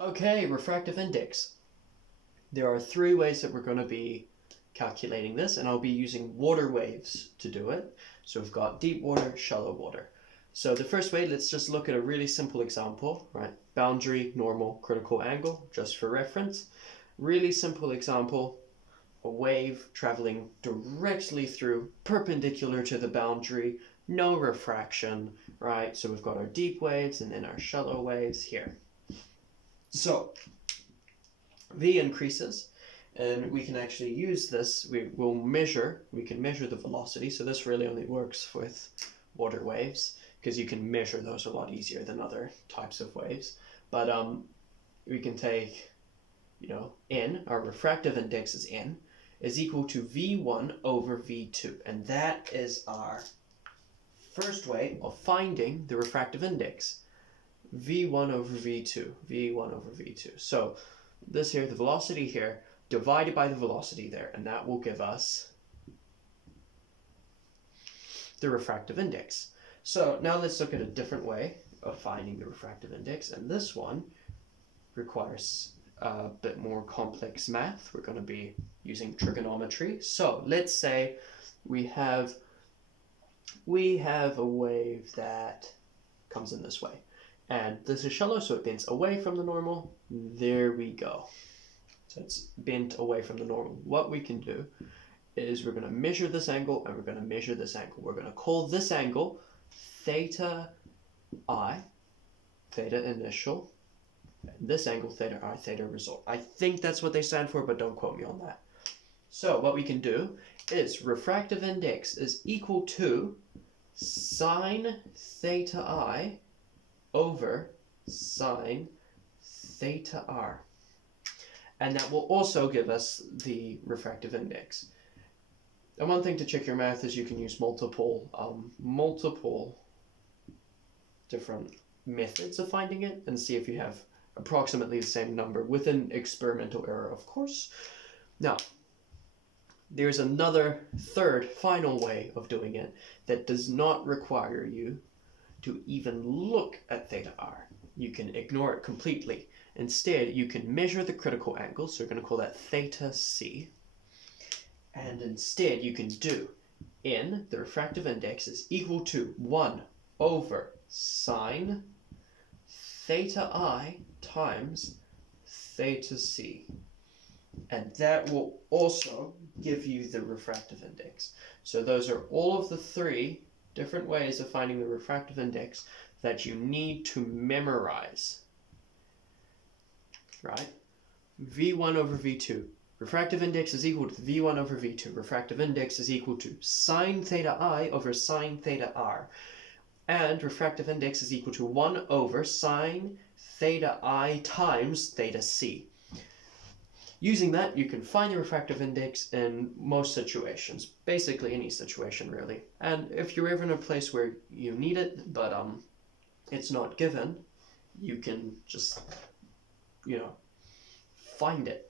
Okay, refractive index. There are three ways that we're going to be calculating this, and I'll be using water waves to do it. So we've got deep water, shallow water. So the first way, let's just look at a really simple example, right? Boundary, normal, critical angle, just for reference. Really simple example, a wave traveling directly through, perpendicular to the boundary, no refraction, right? So we've got our deep waves and then our shallow waves here. So V increases, and we can actually use this. We can measure the velocity. So this really only works with water waves because you can measure those a lot easier than other types of waves. But we can take, N, our refractive index is N, is equal to V1 over V2. And that is our first way of finding the refractive index. V1 over V2, V1 over V2. So this here, the velocity here, divided by the velocity there, and that will give us the refractive index. So now let's look at a different way of finding the refractive index, and this one requires a bit more complex math. We're going to be using trigonometry. So let's say we have a wave that comes in this way. And this is shallow, so it bends away from the normal. There we go. So it's bent away from the normal. What we can do is we're going to measure this angle and we're going to measure this angle. We're going to call this angle theta I, theta initial, and this angle theta I, theta result. I think that's what they stand for, but don't quote me on that. So what we can do is refractive index is equal to sine theta I over sine theta r, and that will also give us the refractive index. And one thing to check your math is you can use multiple different methods of finding it and see if you have approximately the same number with an experimental error, of course. Now there's another third final way of doing it that does not require you to even look at theta r. You can ignore it completely. Instead, you can measure the critical angle, so we're going to call that theta c. And instead, you can do N, the refractive index, is equal to 1 over sine theta I times theta c. And that will also give you the refractive index. So those are all of the three different ways of finding the refractive index that you need to memorize, right? V1 over V2. Refractive index is equal to V1 over V2. Refractive index is equal to sine theta I over sine theta r. And refractive index is equal to 1 over sine theta I times theta c. Using that, you can find the refractive index in most situations, basically any situation really. And if you're ever in a place where you need it, but it's not given, you can just, find it.